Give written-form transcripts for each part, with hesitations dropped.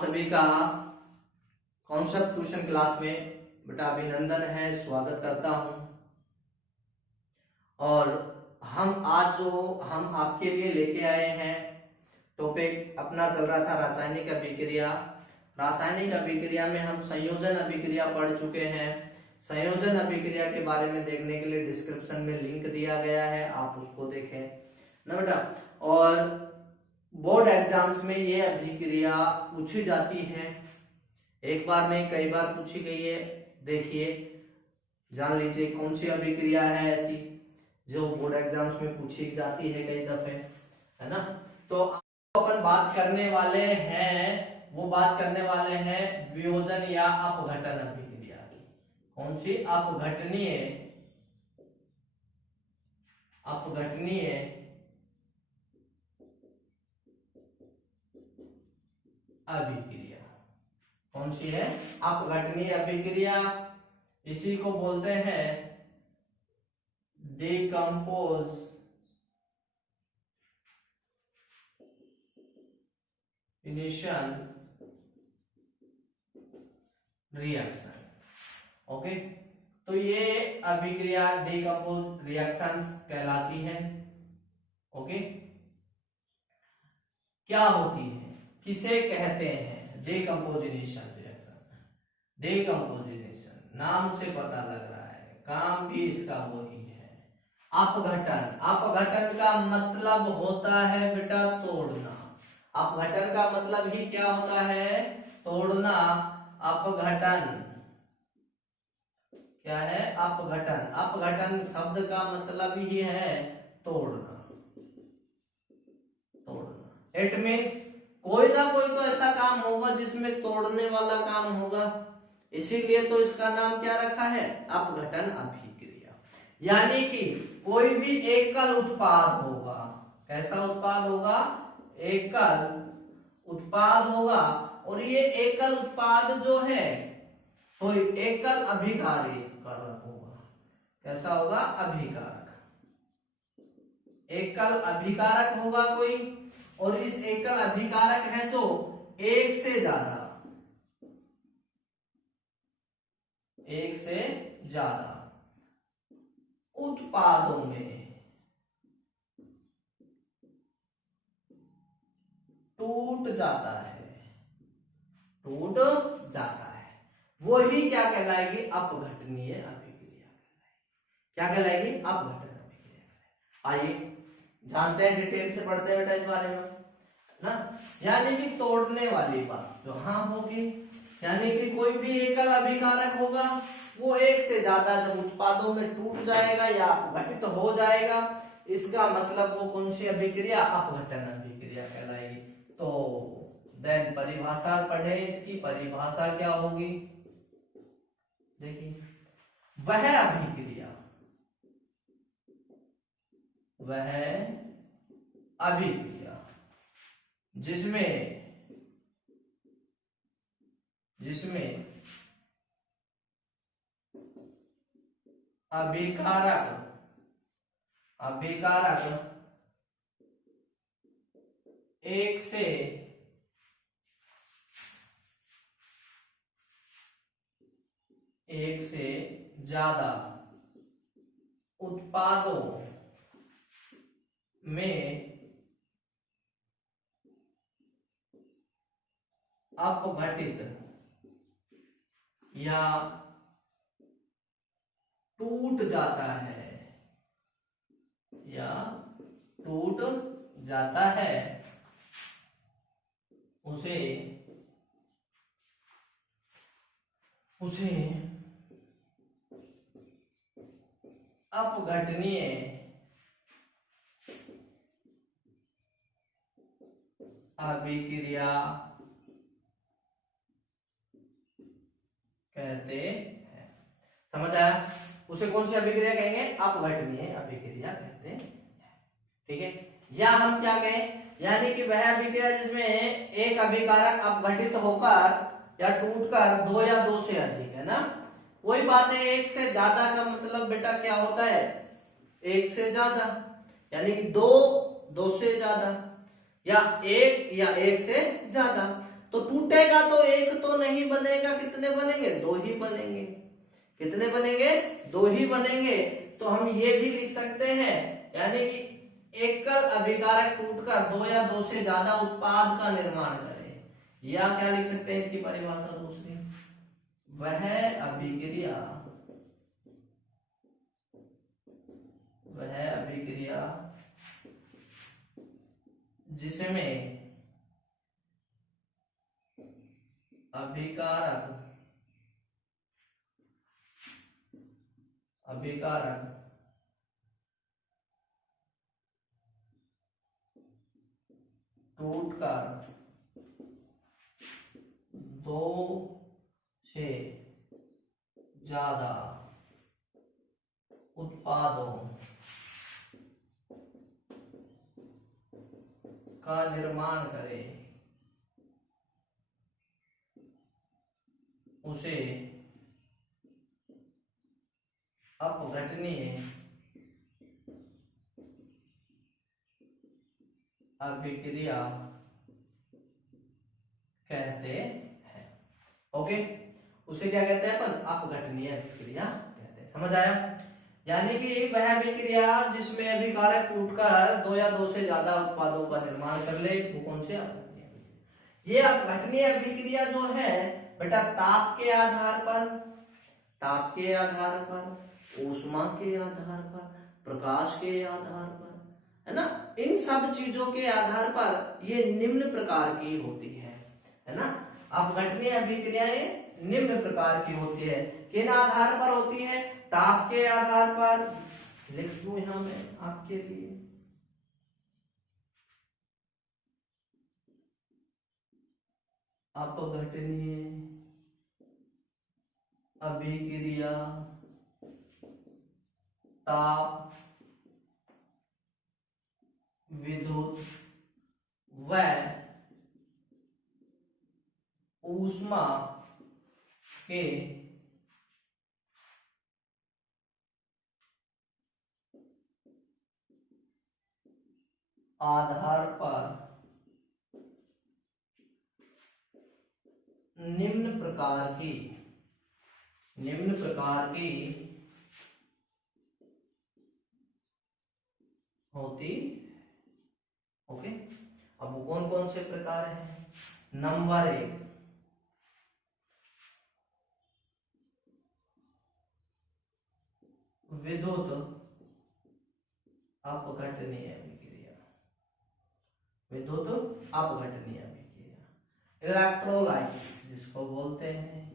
आप सभी का कॉन्सेप्ट ट्यूशन क्लास में बेटा अभिनंदन है, स्वागत करता हूं। और हम आज जो हम आपके लिए लेके आए हैं टॉपिक अपना चल रहा था रासायनिक अभिक्रिया। रासायनिक अभिक्रिया में हम संयोजन अभिक्रिया पढ़ चुके हैं। संयोजन अभिक्रिया के बारे में देखने के लिए डिस्क्रिप्शन में लिंक दिया गया है, आप उसको देखें ना बेटा। और बोर्ड एग्जाम्स में ये अभिक्रिया पूछी जाती है, एक बार नहीं कई बार पूछी गई है। देखिए जान लीजिए कौन सी अभिक्रिया है ऐसी जो बोर्ड एग्जाम्स में पूछी जाती है कई दफे, है ना। तो अपन बात करने वाले हैं, वो बात करने वाले हैं वियोजन या अपघटन अभिक्रिया की। कौन सी? अपघटनीय अभिक्रिया। कौन सी है? अपघटनीय अभिक्रिया। इसी को बोलते हैं डिकम्पोजिशन रिएक्शन। ओके, तो ये अभिक्रिया डिकम्पोज रिएक्शंस कहलाती है। ओके, क्या होती है, किसे कहते हैं? Decomposition reaction. डिकम्पोजिशन नाम से पता लग रहा है, काम भी इसका वही है। अपघटन, अपघटन का मतलब होता है बेटा तोड़ना। अपघटन का मतलब ही क्या होता है? तोड़ना। अपघटन क्या है? अपघटन। अपघटन शब्द का मतलब ही है तोड़ना। तोड़ना इट मीन्स कोई ना कोई तो ऐसा काम होगा जिसमें तोड़ने वाला काम होगा, इसीलिए तो इसका नाम क्या रखा है? अपघटन अभिक्रिया। यानी कि कोई भी एकल उत्पाद होगा। कैसा उत्पाद होगा? एकल उत्पाद होगा। और ये एकल उत्पाद जो है तो एकल अभिकारक होगा। कैसा होगा? अभिकारक। एकल अभिकारक होगा कोई, और इस एकल अभिकारक है जो एक से ज्यादा उत्पादों में टूट जाता है। वही क्या कहलाएगी? अपघटनीय अभिक्रिया। क्या कहलाएगी? अपघटन अभिक्रिया। आइए जानते हैं, डिटेल से पढ़ते हैं बेटा इस बारे में ना। यानी कि तोड़ने वाली बात जो हाँ होगी, यानी कि कोई भी एकल अभिकारक होगा वो एक से ज्यादा जब उत्पादों में टूट जाएगा या अपघटित हो जाएगा, इसका मतलब वो कौन सी अभिक्रिया? अपघटन अभिक्रिया कहलाएगी। तो देन परिभाषा पढ़े, इसकी परिभाषा क्या होगी? देखिए, वह अभिक्रिया जिसमें अभिकारक एक से ज्यादा उत्पादों में अपघटित या टूट जाता है उसे अपघटनीय अभिक्रिया कहते हैं। समझ आया? उसे कौन सी अभिक्रिया कहेंगे? अपघटनीय अभिक्रिया कहते हैं। ठीक है, या हम क्या कहें? यानी कि वह अभिक्रिया जिसमें एक अभिकारक अपघटित होकर या टूटकर दो या दो से अधिक, है ना। वही बात है, एक से ज्यादा का मतलब बेटा क्या होता है? एक से ज्यादा, यानी कि दो से ज्यादा, या एक से ज्यादा। तो टूटेगा तो एक तो नहीं बनेगा, कितने बनेंगे? दो ही बनेंगे। कितने बनेंगे? दो ही बनेंगे। तो हम ये भी लिख सकते हैं, यानी कि एकल अभिकारक टूटकर दो या दो से ज्यादा उत्पाद का निर्माण करे, या क्या लिख सकते हैं इसकी परिभाषा दूसरी, वह अभिक्रिया जिसमें अभिकारक टूटकर दो से ज्यादा उत्पादों का निर्माण करे, उसे अपघटनीय अभिक्रिया कहते हैं। ओके, उसे क्या कहते हैं अपन? अपघटनीय अभिक्रिया कहते हैं। समझ आया? यानी कि वह अभिक्रिया जिसमें अभिकारक टूटकर दो या दो से ज्यादा उत्पादों का निर्माण कर ले, वो कौन से? अपघटनीय अभिक्रिया। ये अपघटनीय अभिक्रिया जो है बेटा, ताप के आधार पर, ऊष्मा के आधार पर, प्रकाश के आधार पर, है ना, इन सब चीजों के आधार पर ये निम्न प्रकार की होती है ना। अपघटनीय अभिक्रियाएं निम्न प्रकार की होती है। किन आधार पर होती है? ताप के आधार पर, लिख दूं यहां मैं आपके लिए, अपघटनीय अभिक्रिया ताप, विद्युत व ऊष्मा के आधार पर निम्न प्रकार की होती। ओके, अब वो कौन कौन से प्रकार हैं? नंबर 1, विद्युत अपघटनीय अभिक्रिया, इलेक्ट्रोलाइसिस जिसको बोलते हैं,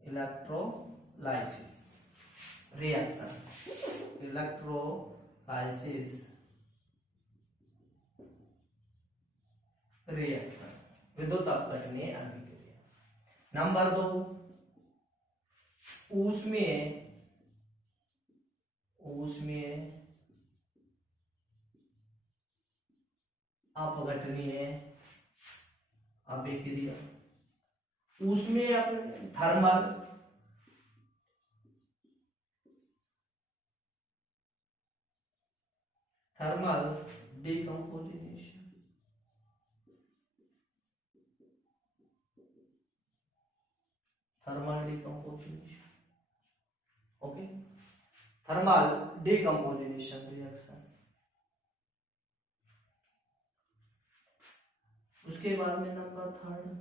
इलेक्ट्रोलाइसिस रिएक्शन, विद्युत अपघटनीय अभिक्रिया। नंबर 2, ऊष्मीय अपघटनीय अभिक्रिया, ऊष्मीय thermal decomposition, okay, thermal decomposition reaction. उसके बाद में नंबर 3,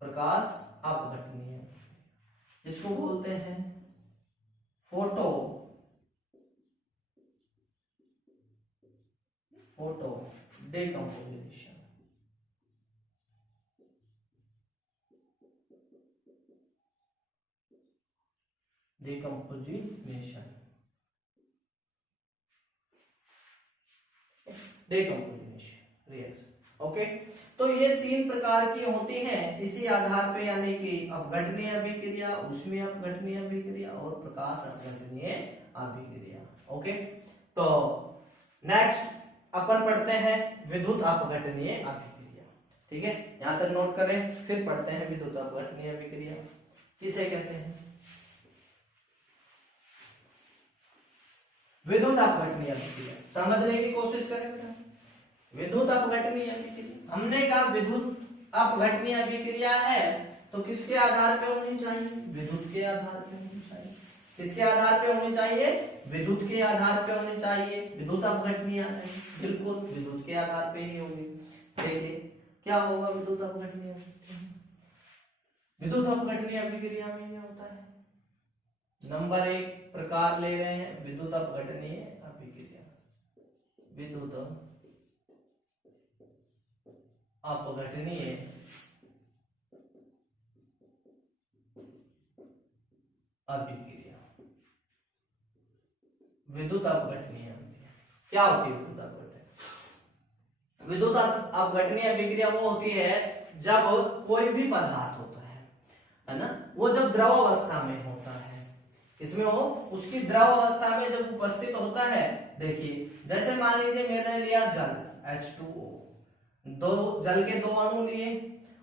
प्रकाश अपघटनीय, इसको बोलते हैं फोटो डिकम्पोजिशन। रिएक्शन। ओके, तो ये 3 प्रकार की होती हैं इसी आधार पे, यानी कि अपघटनीय अभिक्रिया, ऊष्मीय अपघटनीय अभिक्रिया और प्रकाश अपघटनीय अभिक्रिया। ओके, तो नेक्स्ट अपन पढ़ते हैं विद्युत अपघटनीय अभिक्रिया। ठीक है, यहाँ तक नोट करें। फिर पढ़ते हैं विद्युत अपघटनीय अभिक्रिया किसे कहते हैं। विद्युत अपघटनीय अभिक्रिया समझने की कोशिश करें बेटा। विद्युत अपघटनीय अभिक्रिया, हमने कहा विद्युत अपघटनीय अभिक्रिया है तो किसके आधार पे होनी चाहिए, विद्युत के आधार पे होनी चाहिए। किसके आधार पे होनी चाहिए, विद्युत के आधार पे होनी चाहिए। विद्युत अपघटनीय बिल्कुल विद्युत के आधार पे ही होगी। देखिए क्या होगा विद्युत अपघटनीय अभिक्रिया। विद्युत अपघटनीय अभिक्रिया में क्या होता है, नंबर 1 प्रकार ले रहे हैं विद्युत अपघटनीय अभिक्रिया। विद्युत अपघटनीय अभिक्रिया। विद्युत अपघटनीय क्या होती है विद्युत अपघटनीय। विद्युत अपघटनीय अभिक्रिया वो होती है जब कोई भी पदार्थ होता है ना, वो जब द्रव अवस्था में होता है, इसमें हो उसकी द्रव अवस्था में जब उपस्थित होता है। देखिए जैसे मान लीजिए मैंने लिया जल H2O, जल के 2 अणु लिए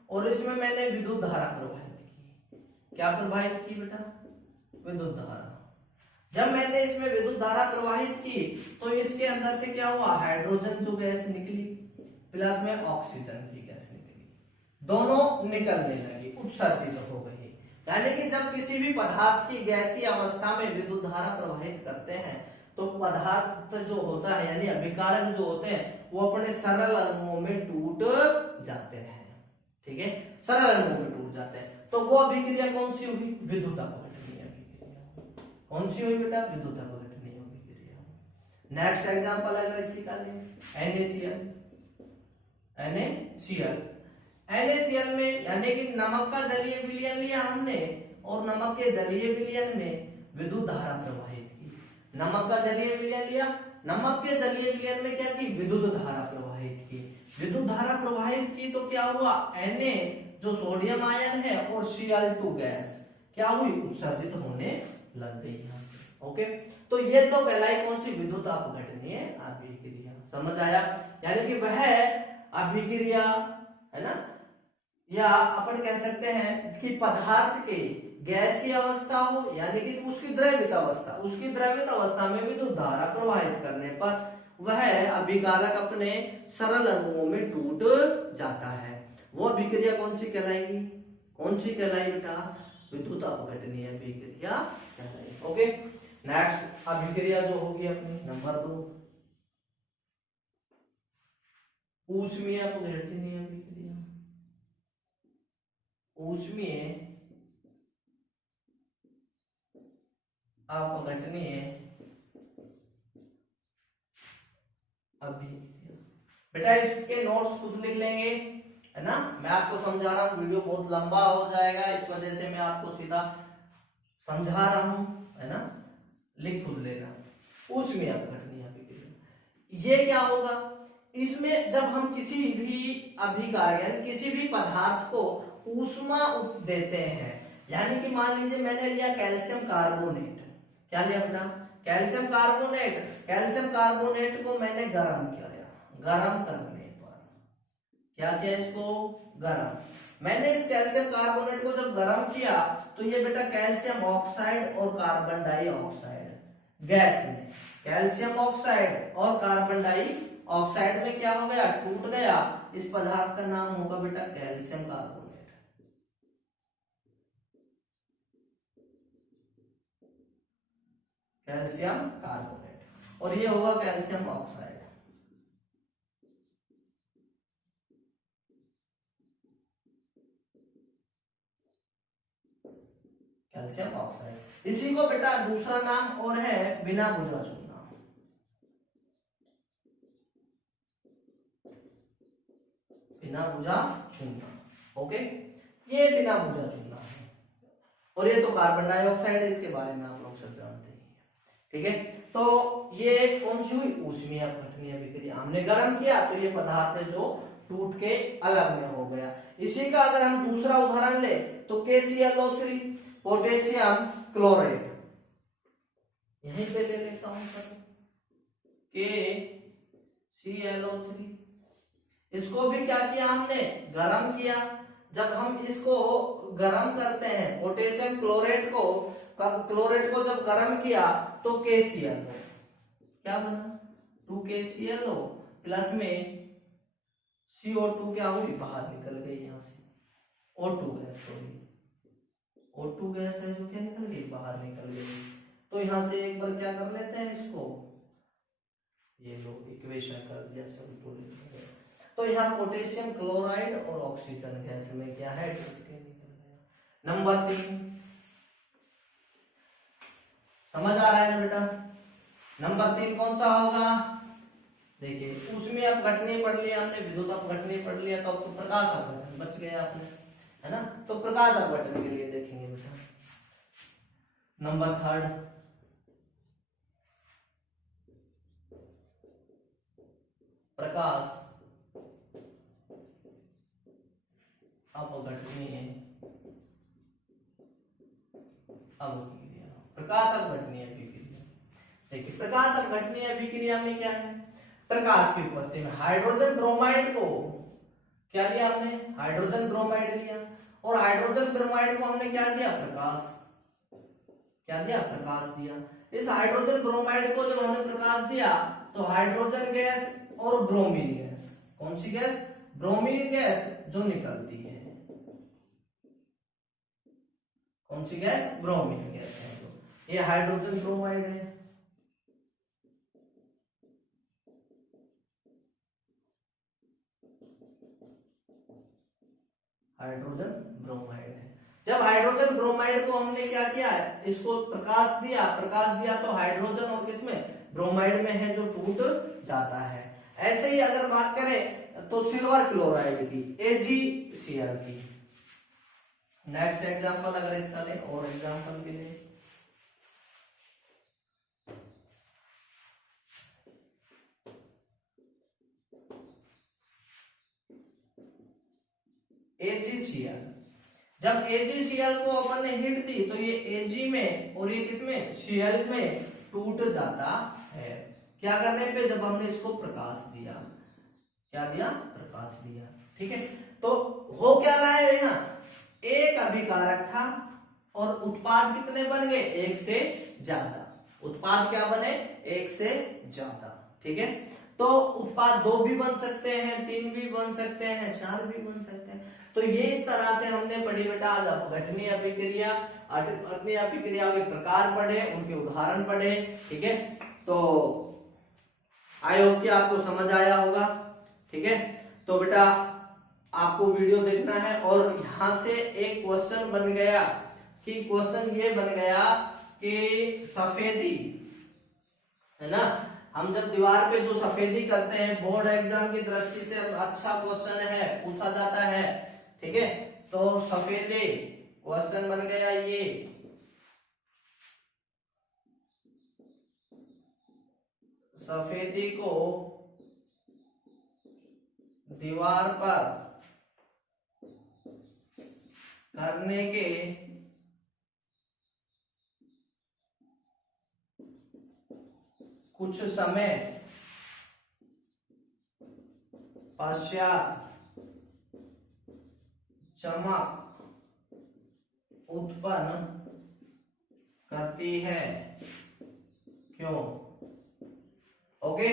और इसमें मैंने विद्युत धारा प्रवाहित की। क्या प्रवाहित की बेटा, विद्युत धारा। जब मैंने इसमें विद्युत धारा प्रवाहित की तो इसके अंदर से क्या हुआ, हाइड्रोजन जो गैस निकली प्लस में ऑक्सीजन की गैस निकली, दोनों निकलने लगी, उत्सर्जित हो गई। यानी कि जब किसी भी पदार्थ की गैसीय अवस्था में विद्युत धारा प्रवाहित करते हैं तो पदार्थ जो होता है यानी अभिकारक जो होते हैं वो अपने सरल अणुओं में टूट जाते हैं। ठीक है, सरल अणुओं में टूट जाते हैं। तो वो अभिक्रिया कौन सी होगी, विद्युत अपघटनीय अभिक्रिया। कौन सी हुई बेटा, विद्युत अपघटनीय अभिक्रिया। नेक्स्ट एग्जांपल अगर इसी का लें, NaCl। NaCl में यानी कि नमक का जलीय विलयन लिया हमने और नमक के जलीय विलयन में विद्युत धारा प्रवाहित की। नमक का जलीय विलयन लिया, नमक के जलीय विलयन में क्या की, विद्युत धारा प्रवाहित की। विद्युत धारा प्रवाहित की तो क्या हुआ, Na जो सोडियम आयन है और Cl2 गैस क्या हुई, उत्सर्जित होने लग गई यहाँ से। ओके, तो ये तो कहलाई कौन सी, विद्युत अपघटनीय अभिक्रिया। समझ आया, यानी कि वह अभिक्रिया है ना, या अपन कह सकते हैं कि पदार्थ के गैसीय अवस्था हो यानी कि उसकी द्रवित अवस्था में विद्युत धारा प्रवाहित करने पर वह अभिकारक अपने सरल अणुओं में टूट जाता है। वो अभिक्रिया कौन सी कहलाएगी, कौन सी कहलाई बेटा, विद्युत अपघटनीय अभिक्रिया कहलाई। ओके, नेक्स्ट अभिक्रिया जो होगी अपनी नंबर 2, ऊष्मीय अपघटनीय अभिक्रिया। ऊष्मीय अपघटनीय अभिक्रिया। बेटा इसके नोट्स खुद लिख लेंगे है ना, मैं आपको समझा रहा हूँ, वीडियो बहुत लंबा हो जाएगा इस वजह से मैं आपको सीधा समझा रहा हूँ है ना, लिख खुद लेना। ऊष्मीय अपघटनीय अभिक्रिया ये क्या होगा, इसमें जब हम किसी भी अभिकार यानी किसी भी पदार्थ को ऊष्मा देते हैं, यानी कि मान लीजिए मैंने लिया कैल्शियम कार्बोनेट, क्या लिया बेटा, कैल्शियम कार्बोनेट। कैल्शियम कार्बोनेट को मैंने गर्म किया, गर्म करने पर क्या किया, इसको गर्म। मैंने इस कैल्शियम कार्बोनेट को जब गर्म किया तो ये बेटा कैल्शियम ऑक्साइड और कार्बन डाइऑक्साइड गैस में, कैल्शियम ऑक्साइड और कार्बन डाइऑक्साइड में क्या हो गया, टूट गया। इस पदार्थ का नाम होगा बेटा कैल्शियम कार्बोनेट। कैल्शियम कार्बोनेट, और ये होगा कैल्शियम ऑक्साइड। कैल्शियम ऑक्साइड, इसी को बेटा दूसरा नाम और है बिना बुझा चूना। बिना बुझा चूना। ओके, ये बिना बुझा चूना है, और ये तो कार्बन डाइऑक्साइड है, इसके बारे में आप लोग सब जानते हैं। ठीक है, तो ये कौन सी हुई, ऊष्मीय अपघटनीय अभिक्रिया। हमने गर्म किया तो ये पदार्थ है जो टूट के अलग में हो गया। इसी का अगर हम दूसरा उदाहरण ले तो KClO3 पोटेशियम क्लोराइड, यहीं पे ले लेता हूं सर, KClO3। इसको भी क्या किया हमने, गर्म किया। जब हम इसको गर्म करते हैं, पोटेशियम क्लोरेट को जब गर्म किया तो KClO क्या बना, 2KClO प्लस में CO2 क्या हुई, बाहर निकल गई यहाँ से, O2 gas, sorry O2 gas है जो क्या निकल गई, बाहर निकल गई। तो यहाँ से एक बार क्या कर लेते हैं इसको, ये लो इक्वेशन कर दिया संतुलित हो गया। तो यहाँ पोटेशियम क्लोराइड और ऑक्सीजन गैस में क्या है, टूट के निकल गया। नंबर 3 समझ आ रहा है ना बेटा। नंबर 3 कौन सा होगा, देखिए उसमें अब घटनी पढ़ लिया हमने, विद्युत अपघटनी पढ़ लिया, तो आपको प्रकाश अपघटन बच गया आपने, है ना। तो प्रकाश अपघटन के लिए देखेंगे बेटा नंबर 3 प्रकाश अपघटनीय अभिक्रिया, प्रकाश अपघटनीय अभिक्रिया। देखिए प्रकाश अपघटनीय अभिक्रिया में क्या है, प्रकाश की उपस्थिति में हाइड्रोजन ब्रोमाइड को क्या लिया हमने, हाइड्रोजन ब्रोमाइड लिया, और हाइड्रोजन ब्रोमाइड को हमने क्या दिया, प्रकाश, क्या दिया, प्रकाश दिया। इस हाइड्रोजन ब्रोमाइड को जब हमने प्रकाश दिया तो हाइड्रोजन गैस और ब्रोमीन गैस, कौन सी गैस, ब्रोमीन गैस जो निकलती है, कौन सी गैस, ब्रोमीन गैस है, तो ये हाइड्रोजन ब्रोमाइड है। हाइड्रोजन ब्रोमाइड है। जब हाइड्रोजन ब्रोमाइड को हमने क्या किया, इसको प्रकाश दिया तो हाइड्रोजन और किसमें, ब्रोमाइड में है जो टूट जाता है। ऐसे ही अगर बात करें तो सिल्वर क्लोराइड की, AgCl की, नेक्स्ट एग्जांपल अगर इसका लें, और एग्जांपल भी लें, AgCl। जब AgCl को अपन ने हिट दी तो ये Ag में और ये किसमें, Cl में टूट जाता है। क्या करने पे, जब हमने इसको प्रकाश दिया, क्या दिया, प्रकाश दिया, ठीक है। तो हो क्या रहा है, यहाँ एक अभिकारक था और उत्पाद कितने बन गए, एक से ज्यादा, उत्पाद क्या बने, एक से ज्यादा, ठीक है। तो उत्पाद 2 भी बन सकते हैं, 3 भी बन सकते हैं, 4 भी बन सकते हैं। तो ये इस तरह से हमने पढ़ी बेटा आज अपघटनीय अभिक्रिया, अपघटनीय अभिक्रिया के प्रकार पढ़े, उनके उदाहरण पढ़े, ठीक है। तो आई होप कि आपको समझ आया होगा, ठीक है। तो बेटा आपको वीडियो देखना है, और यहां से एक क्वेश्चन बन गया कि क्वेश्चन ये बन गया कि सफेदी, है ना, हम जब दीवार पे जो सफेदी करते हैं, बोर्ड एग्जाम की दृष्टि से अच्छा क्वेश्चन है, पूछा जाता है, ठीक है। तो सफेदी क्वेश्चन बन गया ये, सफेदी को दीवार पर करने के कुछ समय पश्चात चमक उत्पन्न करती है, क्यों। ओके,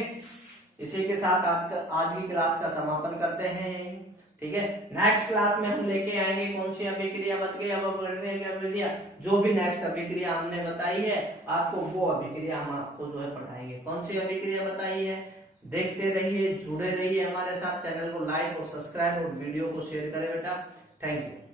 इसी के साथ आज की क्लास का समापन करते हैं, ठीक है। नेक्स्ट क्लास में हम लेके आएंगे कौन सी अभिक्रिया बच गई, अब अपघटनीय की अभिक्रिया, जो भी नेक्स्ट अभिक्रिया हमने बताई है आपको, वो अभिक्रिया हम आपको जो है पढ़ाएंगे, कौन सी अभिक्रिया बताई है। देखते रहिए, जुड़े रहिए हमारे साथ, चैनल को लाइक और सब्सक्राइब और वीडियो को शेयर करें बेटा। Thank you.